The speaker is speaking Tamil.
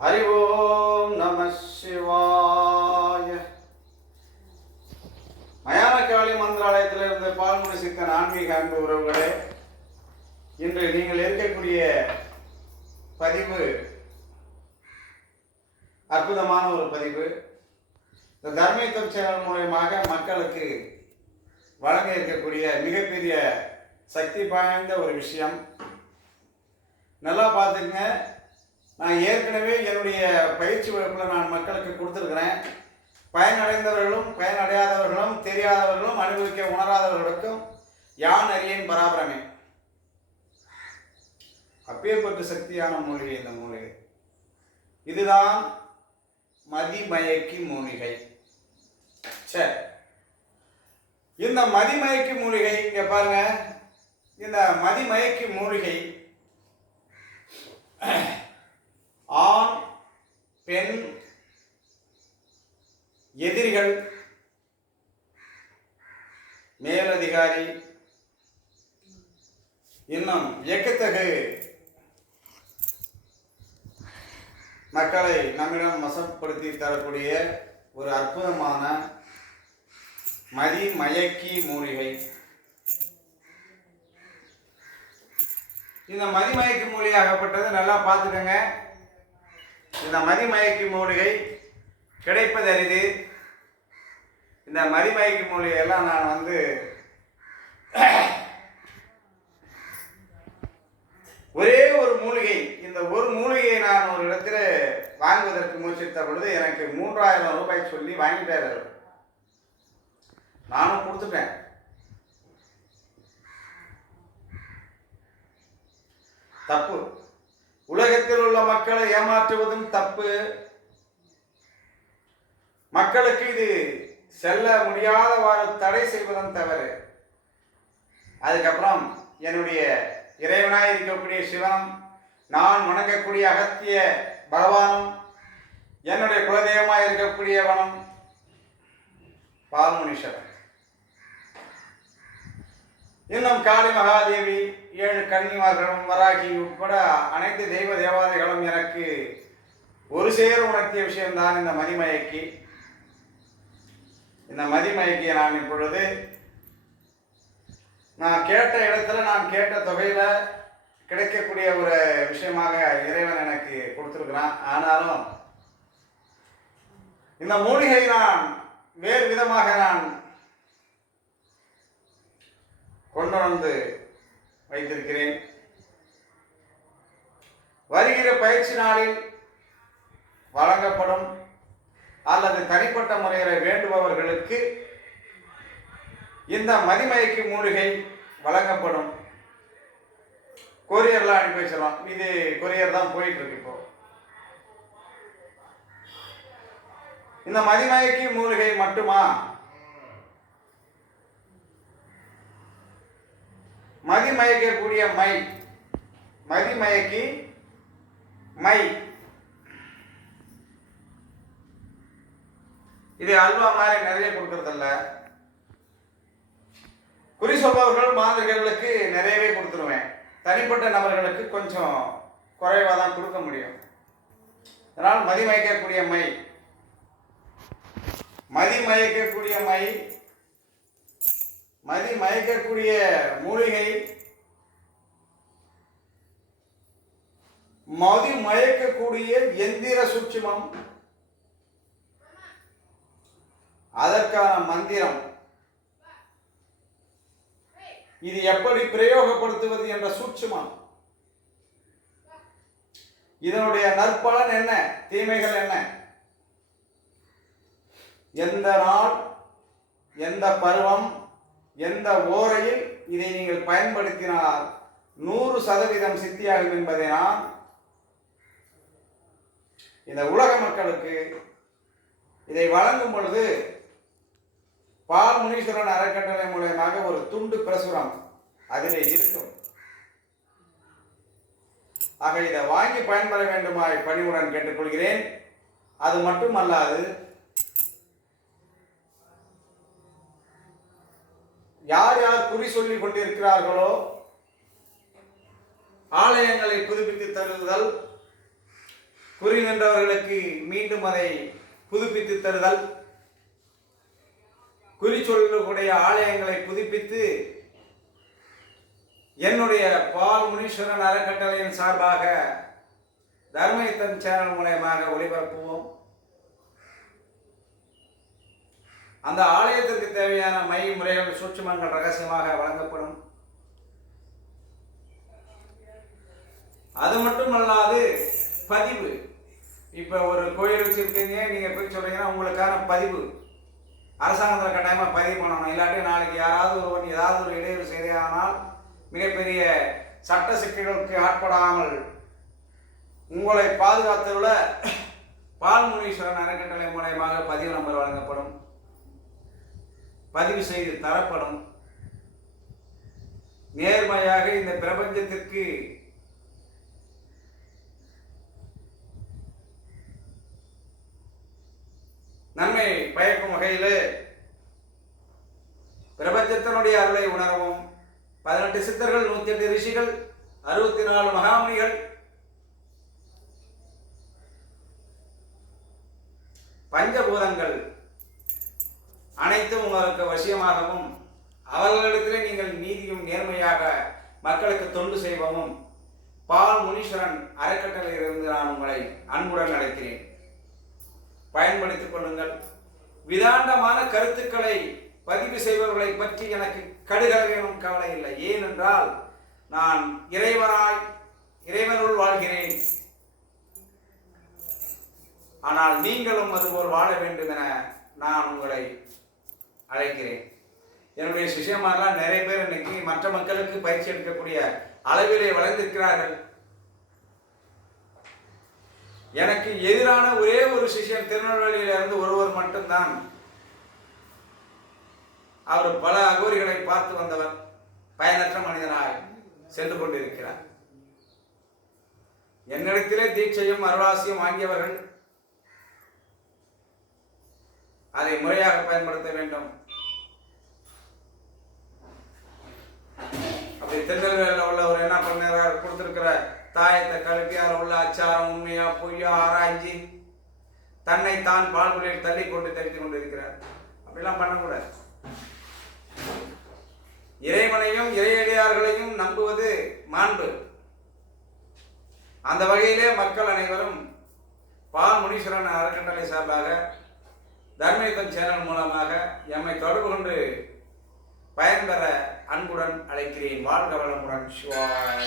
ஹரி ஓம் நம சிவாய மயானக்காளி மந்திராலயத்திலிருந்து பால்முடி சித்தன் ஆன்மீக அன்பு உறவுகளே இன்று நீங்கள் இருக்கக்கூடிய பதிவு அற்புதமான ஒரு பதிவு. இந்த தர்மயுத்தம் சேனல் மூலயமாக மக்களுக்கு வழங்க இருக்கக்கூடிய மிகப்பெரிய சக்தி வாய்ந்த ஒரு விஷயம். நல்லா பார்த்துக்குங்க. நான் ஏற்கனவே என்னுடைய பயிற்சி வகுப்பில் நான் மக்களுக்கு கொடுத்துருக்குறேன். பயனடைந்தவர்களும் பயனடையாதவர்களும் தெரியாதவர்களும் அனுபவிக்க உணராதவர்களுக்கும் யான் அறியேன் பராபரமே. அப்பேற்பட்டு சக்தியான மூலிகை இந்த மூலிகை. இதுதான் மதிமயக்கி மூலிகை. சரி இந்த மதிமயக்கி மூலிகை இங்கே பாருங்க. இந்த மதிமயக்கி மூலிகை மேலதிகாரி இன்னும் எக்கத்தகு மக்களை நம்மிடம் வசப்படுத்தி தரக்கூடிய ஒரு அற்புதமான மதி மயக்கி மூலிகை. இந்த மதிமயக்கி மூலிகை ஆகப்பட்டது நல்லா பார்த்துக்கோங்க. இந்த மதிமயக்கி மூலிகை கிடைப்பது அரிது. இந்த மதிமயக்கி மூலிகையெல்லாம் நான் வந்து ஒரே ஒரு மூலிகை. இந்த ஒரு மூலிகையை நான் ஒரு இடத்துல வாங்குவதற்கு முயற்சித்த பொழுது எனக்கு மூன்றாயிரம் ரூபாய் சொல்லி வாங்கிட்டார் அவர். நானும் கொடுத்துட்டேன். தப்பு. உலகத்தில் உள்ள மக்களை ஏமாற்றுவதும் தப்பு. மக்களுக்கு இது செல்ல முடியாதவாறு தடை செய்வதும் தவறு. அதுக்கப்புறம் என்னுடைய இறைவனாய் இருக்கக்கூடிய சிவனும் நான் வணங்கக்கூடிய அகத்திய பகவானும் என்னுடைய குலதெய்வமாக இருக்கக்கூடியவனும் பால்முனீஸ்வரன் இன்னும் காளி மகாதேவி ஏழு கன்னிமார்களும் வராகி உட்பட அனைத்து தெய்வ தேவாதைகளும் எனக்கு ஒரு சேர உணர்த்திய விஷயம்தான் இந்த மதிமயக்கி. இந்த மதிமயக்கியை நான் இப்பொழுது நான் கேட்ட இடத்துல நான் கேட்ட தொகையில் கிடைக்கக்கூடிய ஒரு விஷயமாக இறைவன் எனக்கு கொடுத்துருக்கிறான். ஆனாலும் இந்த மூலிகை நான் வேறு விதமாக நான் கொண்டு வந்து வைத்திருக்கிறேன். வருகிற பயிற்சி நாளில் வழங்கப்படும் அல்லது தனிப்பட்ட முறையில் வேண்டுபவர்களுக்கு இந்த மதிமயக்கு மூலிகை வழங்கப்படும். கொரியர்லாம் அனுப்பி வச்சிடலாம். இது கொரியர் தான் போயிட்டு இருக்கு இப்போ. இந்த மதிமயக்கி மூலிகை மட்டுமா? மதிமயக்கக்கூடிய மை. மதிமயக்கி மை. இது அல்வா மாதிரி நிறைய கொடுக்கறதில்ல. குறி சொல்பவர்கள் மாந்திரிகர்களுக்கு நிறையவே கொடுத்துருவேன். தனிப்பட்ட நபர்களுக்கு கொஞ்சம் குறைவாக தான் கொடுக்க முடியும். அதனால் மதிமயக்கக்கூடிய மை. மதிமயக்கக்கூடிய மை. மதி மயக்கக்கூடிய மூலிகை. மதி மயக்கக்கூடிய எந்திர சூட்சுமம். அதற்கான மந்திரம். இது எப்படி பிரயோகப்படுத்துவது என்ற சூட்சுமம். இதனுடைய நற்பலன் என்ன? தீமைகள் என்ன? எந்த நாள் எந்த பருவம் எந்த ஓரையில் இதை நீங்கள் பயன்படுத்தினால் நூறு சதவீதம் சித்தியாகும் என்பதை நான் இந்த உலக மக்களுக்கு இதை வழங்கும் பொழுது பால் முனீஸ்வரன் அறக்கட்டளை மூலயமாக ஒரு துண்டு பிரசுரம் அதிலே இருக்கும். ஆக இதை வாங்கி பயன்பெற வேண்டுமாய் பணிவுடன் கேட்டுக்கொள்கிறேன். அது மட்டுமல்லாது யார் யார் குறி சொல்லிக் கொண்டிருக்கிறார்களோ ஆலயங்களை புதுப்பித்து தருதல் குறி நின்றவர்களுக்கு மீண்டும் அதை புதுப்பித்து தருதல் குறி சொல்லக்கூடிய ஆலயங்களை புதுப்பித்து என்னுடைய பால் முனீஸ்வரன் அறக்கட்டளையின் சார்பாக தர்மயுத்தம் சேனல் மூலயமாக ஒளிபரப்புவோம். அந்த ஆலயத்திற்கு தேவையான மை முறைகள் சூட்சுமங்கள் ரகசியமாக வழங்கப்படும். அது மட்டுமல்லாது பதிவு. இப்போ ஒரு கோயில் வச்சுருக்கீங்க நீங்கள் போய் சொல்கிறீங்கன்னா உங்களுக்கான பதிவு. அரசாங்கத்தில் கட்டாயமாக பதிவு பண்ணணும். இல்லாட்டி நாளைக்கு யாராவது ஒருவன் ஏதாவது ஒரு இடையூறு செய்தானால் மிகப்பெரிய சட்ட சிக்கல்களுக்கு ஆட்படாமல் உங்களை பாதுகாத்துள்ள பால்முனீஸ்வரன் அறக்கட்டளை மூலயமாக பதிவு நம்பர் வழங்கப்படும். பதிவு செய்து தரப்படும். நேர்மையாக இந்த பிரபஞ்சத்திற்கு நன்மை பயக்கும் வகையில் சித்தர்கள் ரிஷிகள் அறுபத்தி நாலு மகாமுனிகள் பஞ்சபூதங்கள் அனைத்தும் உங்களுக்கு வசியமாகவும் அவர்களிடத்திலே நீங்கள் நீதியும் நேர்மையாக மக்களுக்கு தொண்டு செய்வவும் பால் முனீஸ்வரன் அறக்கட்டளையிலிருந்து நான் உங்களை அன்புடன் அழைக்கிறேன். பயன்படுத்திக் கொள்ளுங்கள். விதாண்டமான கருத்துக்களை பதிவு செய்பவர்களை பற்றி எனக்கு கடுகளவேனும் கவலை இல்லை. ஏனென்றால் நான் இறைவனாய் இறைவனுள் வாழ்கிறேன். ஆனால் நீங்களும் அதுபோல் வாழ வேண்டும் என நான் உங்களை அழைக்கிறேன். என்னுடைய சிஷியமாரெல்லாம் நிறைய பேர் இன்னைக்கு மற்ற மக்களுக்கு பயிற்சி எடுக்கக்கூடிய அளவிலே வளர்ந்திருக்கிறார்கள். எனக்கு எதிரான ஒரே ஒரு சிஷியன் திருநெல்வேலியில இருந்து ஒருவர் மட்டும்தான். அவர் பல அகோரிகளை பார்த்து வந்தவர். பயனற்ற மனிதனாக சென்று கொண்டிருக்கிறார் என்னிடத்திலே தீட்சையும் அருளாசியும் வாங்கியவர்கள் அதை முறையாக பயன்படுத்த வேண்டும். அப்படி திருநெல்வேலியில் உள்ளவர் என்ன பண்ணுறார் கொடுத்துருக்கிற தாயத்தை கழுப்பி உள்ள அச்சாரம் உண்மையா பொய்யா ஆராய்ஞ்சி தன்னை தான் பால்குளியில் தள்ளி கொண்டு தெரிந்து கொண்டிருக்கிறார். அப்படிலாம் பண்ணக்கூடாது. இறைவனையும் இறையடியார்களையும் நம்புவது மாண்பு. அந்த வகையிலே மக்கள் அனைவரும் பால் முனீஸ்வரன் அறக்கட்டளை சார்பாக தர்மயுத்தம் சேனல் மூலமாக எம்மை தொடர்பு கொண்டு பயன்பெற அன்புடன் அழைக்கிறேன். வாழ்க வளமுடன். சிவாய